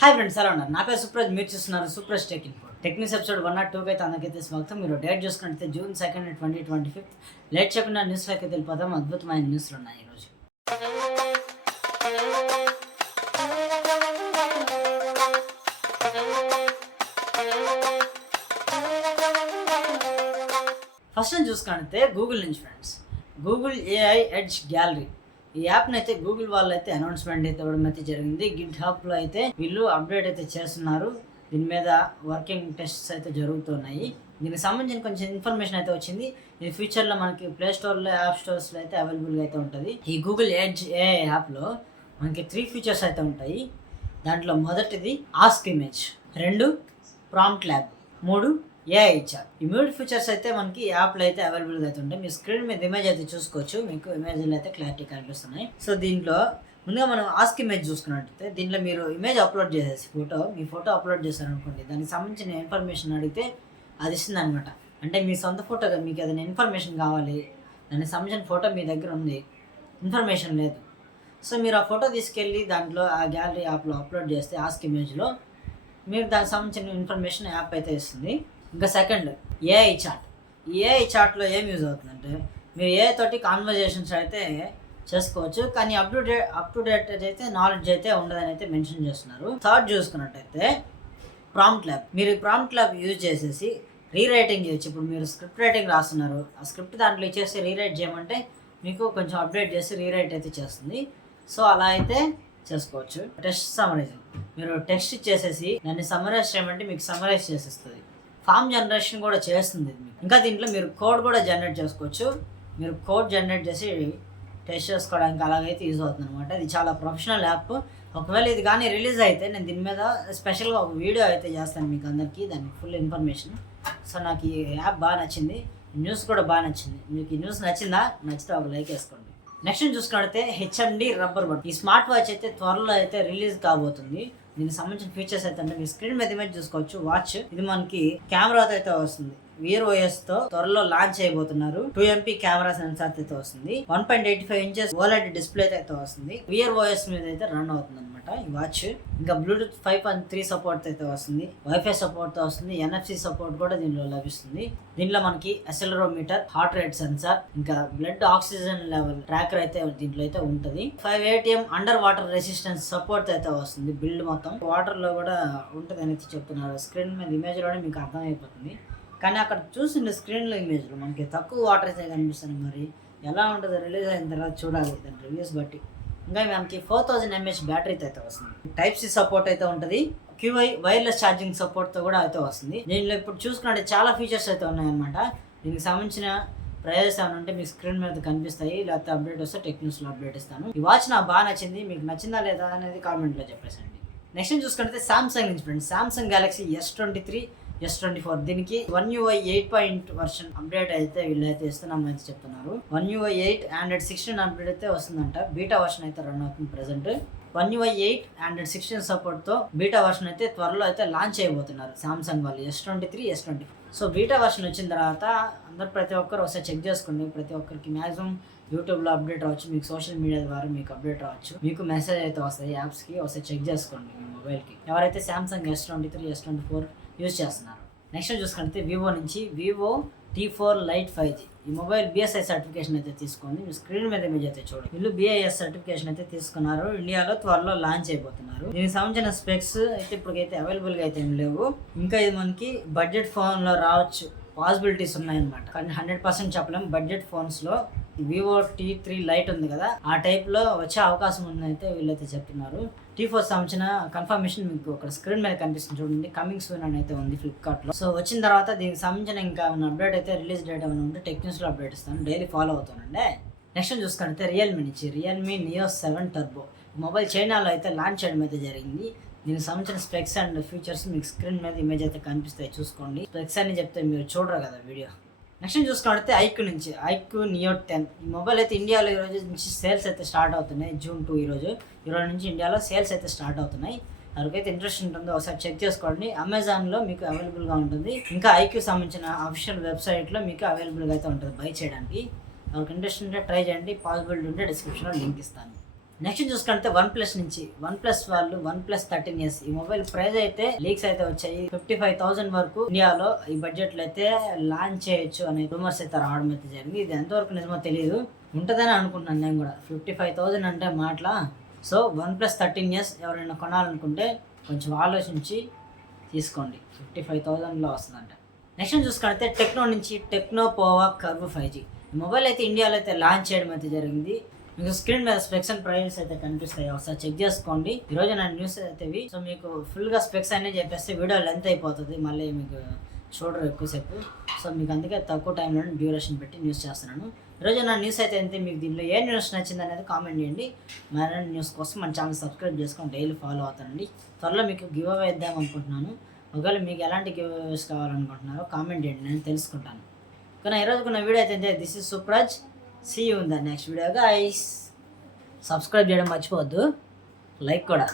Hi friends, ఎలా ఉన్నారు? నా పేరు సుప్రజ్, మీరు చూస్తున్నారు Supraj tech info. Techniques episode 102 అయితే అందరికైతే స్వాగతం. మీరు డేట్ చూసుకుంటే June 2, 2025. లేట్ చేయకుండా న్యూస్లోకి అయితే వెళ్ళిపోతాం. అద్భుతమైన న్యూస్లు ఉన్నాయి ఈరోజు. ఫస్ట్ నేను చూసుకుంటే గూగుల్ నుంచి friends, Google AI edge gallery ఈ యాప్ని అయితే గూగుల్ వాళ్ళు అయితే అనౌన్స్మెంట్ అయితే ఇవ్వడం అయితే జరిగింది. గిట్ హబ్లో అయితే వీళ్ళు అప్డేట్ అయితే చేస్తున్నారు. దీని మీద వర్కింగ్ టెస్ట్స్ అయితే జరుగుతున్నాయి. దీనికి సంబంధించిన కొంచెం ఇన్ఫర్మేషన్ అయితే వచ్చింది. ఇది ఫ్యూచర్లో మనకి ప్లే స్టోర్లో, యాప్ స్టోర్స్లో అయితే అవైలబుల్గా అయితే ఉంటుంది. ఈ గూగుల్ ఎడ్జ్ ఏఐ యాప్లో మనకి 3 ఫీచర్స్ అయితే ఉంటాయి. దాంట్లో మొదటిది ask image, 2 prompt lab, 3 AI chat. ఈ 3 ఫీచర్స్ అయితే మనకి యాప్లో అయితే అవైలబుల్గా అయితే ఉంటాయి. మీ స్క్రీన్ మీద ఇమేజ్ అయితే చూసుకోవచ్చు, మీకు ఇమేజ్లు అయితే క్లారిటీ కనిపిస్తున్నాయి. సో దీంట్లో ముందుగా మనం ఆస్క్ ఇమేజ్ చూసుకున్నట్టయితే దీంట్లో మీరు ఇమేజ్ అప్లోడ్ చేసేసి మీ ఫోటో అప్లోడ్ చేశారనుకోండి, దానికి సంబంధించిన ఇన్ఫర్మేషన్ అడిగితే అది ఇస్తుంది అనమాట. అంటే మీ సొంత ఫోటో, మీకు ఏదైనా ఇన్ఫర్మేషన్ కావాలి, దానికి సంబంధించిన ఫోటో మీ దగ్గర ఉంది, ఇన్ఫర్మేషన్ లేదు. సో మీరు ఆ ఫోటో తీసుకెళ్ళి దాంట్లో ఆ గ్యాలరీ యాప్లో అప్లోడ్ చేస్తే ఆస్క్ ఇమేజ్లో మీరు దానికి సంబంధించిన ఇన్ఫర్మేషన్ యాప్ అయితే ఇస్తుంది. ఇంకా సెకండ్ ఏఐ చాట్. ఏఐ చాట్లో ఏం యూజ్ అవుతుందంటే మీరు ఏఐ తోటి కాన్వర్జేషన్స్ అయితే చేసుకోవచ్చు, కానీ అప్ టు డేట్ అయితే నాలెడ్జ్ అయితే ఉండదని అయితే మెన్షన్ చేస్తున్నారు. థర్డ్ చూసుకున్నట్టయితే ప్రాంప్ట్ ల్యాబ్. మీరు ప్రాంప్ట్ ల్యాబ్ యూజ్ చేసేసి రీరైటింగ్ చేయొచ్చు. ఇప్పుడు మీరు స్క్రిప్ట్ రైటింగ్ రాస్తున్నారు, ఆ స్క్రిప్ట్ దాంట్లో ఇచ్చేసి రీరైట్ చేయమంటే మీకు కొంచెం అప్డేట్ చేసి రీరైట్ అయితే చేస్తుంది. సో అలా అయితే చేసుకోవచ్చు. టెక్స్ట్ సమరైజింగ్, మీరు టెక్స్ట్ ఇచ్చేసేసి దాన్ని సమరైజ్ చేయమంటే మీకు సమరైజ్ చేసేస్తుంది. ఫామ్ జనరేషన్ కూడా చేస్తుంది మీకు. ఇంకా దీంట్లో మీరు కోడ్ కూడా జనరేట్ చేసుకోవచ్చు. మీరు కోడ్ జనరేట్ చేసి టెస్ట్ చేసుకోవడానికి అలాగైతే యూజ్ అవుతుంది అనమాట. ఇది చాలా ప్రొఫెషనల్ యాప్. ఒకవేళ ఇది కానీ రిలీజ్ అయితే నేను దీని మీద స్పెషల్గా ఒక వీడియో అయితే చేస్తాను మీకు అందరికీ, దానికి ఫుల్ ఇన్ఫర్మేషన్. సో నాకు ఈ యాప్ బాగా నచ్చింది, న్యూస్ కూడా బాగా నచ్చింది. మీకు ఈ న్యూస్ నచ్చిందా? నచ్చితే ఒక లైక్ వేసుకోండి. నెక్స్ట్ చూసుకుంటే హెచ్ఎండి రబ్బర్ బడ్. ఈ స్మార్ట్ వాచ్ అయితే త్వరలో అయితే రిలీజ్ కాబోతుంది. దీనికి సంబంధించిన ఫీచర్స్ అయితే అంటే మీ స్క్రీన్ మీద ఇమేజ్ చూసుకోవచ్చు. వాచ్ ఇది మనకి కెమెరాతో అయితే వస్తుంది. వియర్ ఓఎస్ తో త్వరలో లాంచ్ చేయబోతున్నారు. 2 MP కెమెరా సెన్సార్ అయితే వస్తుంది. 1.85 ఇంచెస్ ఓలెడ్ డిస్ప్లే అయితే వస్తుంది. వియర్ ఓఎస్ మీద అయితే రన్ అవుతుంది అనమాట ఈ వాచ్. ఇంకా బ్లూటూత్ 5.3 సపోర్ట్ అయితే వస్తుంది. వైఫై సపోర్ట్ తో వస్తుంది. NFC సపోర్ట్ కూడా దీనిలో లభిస్తుంది. దీంట్లో మనకి అసెలరోమీటర్, హార్ట్ రేట్ సెన్సార్, ఇంకా బ్లడ్ ఆక్సిజన్ లెవెల్ ట్రాకర్ అయితే దీంట్లో అయితే ఉంటుంది. 5 ATM under water resistance support అయితే వస్తుంది. బిల్డ్ మొత్తం వాటర్ లో కూడా ఉంటుంది అనేది చెప్తున్నారు. స్క్రీన్ మీద ఇమేజ్ లోనే మీకు అర్థమైపోతుంది. కానీ అక్కడ చూసిన స్క్రీన్లో ఇమేజ్లో మనకి తక్కువ వాటర్ అయితే కనిపిస్తుంది. మరి ఎలా ఉంటుందో రిలీజ్ అయిన తర్వాత చూడాలి దాని రివ్యూస్ బట్టి. ఇంకా మనకి 4000 mAh బ్యాటరీతో అయితే వస్తుంది. Type-C సపోర్ట్ అయితే ఉంటుంది. QI వైర్లెస్ ఛార్జింగ్ సపోర్ట్తో కూడా అయితే వస్తుంది. దీనిలో ఇప్పుడు చూసుకుంటే చాలా ఫీచర్స్ అయితే ఉన్నాయన్నమాట. దీనికి సంబంధించిన ప్రైజెస్ ఏమైనా ఉంటే మీకు స్క్రీన్ మీద కనిపిస్తాయి, లేకపోతే అప్డేట్ వస్తే టెక్ న్యూస్లో అప్డేట్ ఇస్తాను. ఈ వాచ్ నాకు బాగా నచ్చింది, మీకు నచ్చిందా లేదా అనేది కామెంట్లో చెప్పేసండి. నెక్స్ట్ చూసుకుంటే సామ్సంగ్ నుంచి friends, Samsung Galaxy S23, S24 దీనికి One UI 8 వర్షన్ అప్డేట్ అయితే వీళ్ళైతే ఇస్తున్నామని అయితే చెప్తున్నారు. One UI 8 Android 16 అప్డేట్ అయితే వస్తుందంట. బీటా వర్షన్ అయితే రన్ అవుతుంది ప్రెసెంట్. One UI 8 Android 16 సపోర్ట్తో బీటా వర్షన్ అయితే త్వరలో అయితే లాంచ్ చేయబోతున్నారు సామ్సంగ్ వాళ్ళు. S23, S24. So beta version వచ్చిన తర్వాత అందరు ప్రతి ఒక్కరు ఒకసారి చెక్ చేసుకోండి. ప్రతి ఒక్కరికి మ్యాక్సిమం యూట్యూబ్లో అప్డేట్ రావచ్చు, మీకు సోషల్ మీడియా ద్వారా మీకు అప్డేట్ రావచ్చు, మీకు మెసేజ్ అయితే వస్తాయి యాప్స్కి. ఒకసారి చెక్ చేసుకోండి మీ మొబైల్కి, ఎవరైతే సామ్సంగ్ S23, S24 యూజ్ చేస్తున్నారు. నెక్స్ట్ చూసుకుంటే వివో నుంచి వివో T4 Lite 5G. ఈ మొబైల్ BSI సర్టిఫికేషన్ అయితే తీసుకుంది. మీ స్క్రీన్ మీద ఇమేజ్ అయితే చూడండి. వీళ్ళు BIS సర్టిఫికేషన్ అయితే తీసుకున్నారు. ఇండియాలో త్వరలో లాంచ్ అయిపోతున్నారు. దీనికి సంబంధించిన స్పెక్స్ అయితే ఇప్పటికైతే అవైలబుల్గా అయితే ఏం లేవు. ఇంకా ఇది మనకి బడ్జెట్ ఫోన్లో రావచ్చు, పాసిబిలిటీస్ ఉన్నాయన్నమాట. కానీ 100% చెప్పలేము. బడ్జెట్ ఫోన్స్లో వివో T3 Lite ఉంది కదా, ఆ టైప్లో వచ్చే అవకాశం ఉందైతే వీళ్ళైతే చెప్తున్నారు. T4 సంబంధించిన కన్ఫర్మేషన్ మీకు ఒక స్క్రీన్ మీద కనిపిస్తుంది చూడండి. కమింగ్ సూన్ అని అయితే ఉంది ఫ్లిప్కార్ట్లో. సో వచ్చిన తర్వాత దీనికి సంబంధించిన ఇంకా అప్డేట్ అయితే రిలీజ్ డేట్ ఏమైనా ఉంటే టెక్ న్యూస్లో అప్డేట్ ఇస్తాను. డైలీ ఫాలో అవుతానండి. నెక్స్ట్ చూసుకుంటే రియల్మీ నుంచి రియల్మీ Neo 7 Turbo. మొబైల్ చైనాలో అయితే లాంచ్ చేయడం అయితే జరిగింది. దీనికి సంబంధించిన స్పెక్స్ అండ్ ఫీచర్స్ మీకు స్క్రీన్ మీద ఇమేజ్ అయితే కనిపిస్తాయి, చూసుకోండి. స్పెక్స్ అని చెప్తే మీరు చూడరు కదా వీడియో. నెక్స్ట్ చూసుకుంటే ఐక్యూ నుంచి ఐక్యూ Neo 10. ఈ మొబైల్ అయితే ఇండియాలో ఈరోజు నుంచి సేల్స్ అయితే స్టార్ట్ అవుతున్నాయి. June 2 ఈరోజు నుంచి ఇండియాలో సేల్స్ అయితే స్టార్ట్ అవుతున్నాయి. ఎవరికైతే ఇంట్రెస్ట్ ఉంటుందో ఒకసారి చెక్ చేసుకోండి. అమెజాన్లో మీకు అవైలబుల్గా ఉంటుంది. ఇంకా ఐక్యూ సంబంధించిన అఫీషియల్ వెబ్సైట్లో మీకు అవైలబుల్గా అయితే ఉంటుంది బై చేయడానికి. ఎవరికి ఇంట్రెస్ట్ ఉంటే ట్రై చేయండి. పాసిబిలిటీ ఉంటే డిస్క్రిప్షన్లో లింక్ ఇస్తాను. నెక్స్ట్ చూసుకుంటే వన్ ప్లస్ వాళ్ళు OnePlus 13s ఈ మొబైల్ ప్రైస్ అయితే లీక్స్ అయితే వచ్చాయి. 55,000 వరకు ఇండియాలో ఈ బడ్జెట్ లో అయితే లాంచ్ చేయొచ్చు అనే రూమర్స్ అయితే రావడం అయితే జరిగింది. ఇది ఎంతవరకు నిజమో తెలియదు, ఉంటుందని అనుకుంటున్నాను నేను కూడా. 55,000 అంటే మాటలా. సో OnePlus 13s ఎవరైనా కొనాలనుకుంటే కొంచెం ఆలోచించి తీసుకోండి. 55,000లో వస్తుందంట. నెక్స్ట్ చూసుకుంటే టెక్నో పోవా కర్వ్ 5G ఈ మొబైల్ అయితే ఇండియాలో అయితే లాంచ్ చేయడం అయితే జరిగింది. మీకు స్క్రీన్ మీద స్పెక్స్ అండ్ ప్రైజెస్ అయితే కనిపిస్తాయి, ఒకసారి చెక్ చేసుకోండి. ఈరోజు నా న్యూస్ అయితే ఇవి. సో మీకు ఫుల్గా స్పెక్స్ అనేది చెప్పేస్తే వీడియో లెంత్ అయిపోతుంది, మళ్ళీ మీకు చూడరు ఎక్కువసేపు. సో మీకు అందుకే తక్కువ టైంలో డ్యూరేషన్ పెట్టి న్యూస్ చేస్తున్నాను. ఈరోజు నా న్యూస్ అయితే అంతే. మీకు దీనిలో ఏ న్యూస్ నచ్చింది అనేది కామెంట్ చేయండి. మరిన్ని న్యూస్ కోసం మన ఛానల్ సబ్స్క్రైబ్ చేసుకొని డైలీ ఫాలో అవుతానండి. త్వరలో మీకు గివ్ అవే ఇద్దాం అనుకుంటున్నాను. ఒకవేళ మీకు ఎలాంటి గివ్ అవేస్ కావాలనుకుంటున్నారో కామెంట్ చేయండి, నేను తెలుసుకుంటాను. కానీ ఈరోజు నా వీడియో అయితే this is Supraj. See you in the next video guys. Subscribe చేయడం మర్చిపోవద్దు, లైక్ కూడా.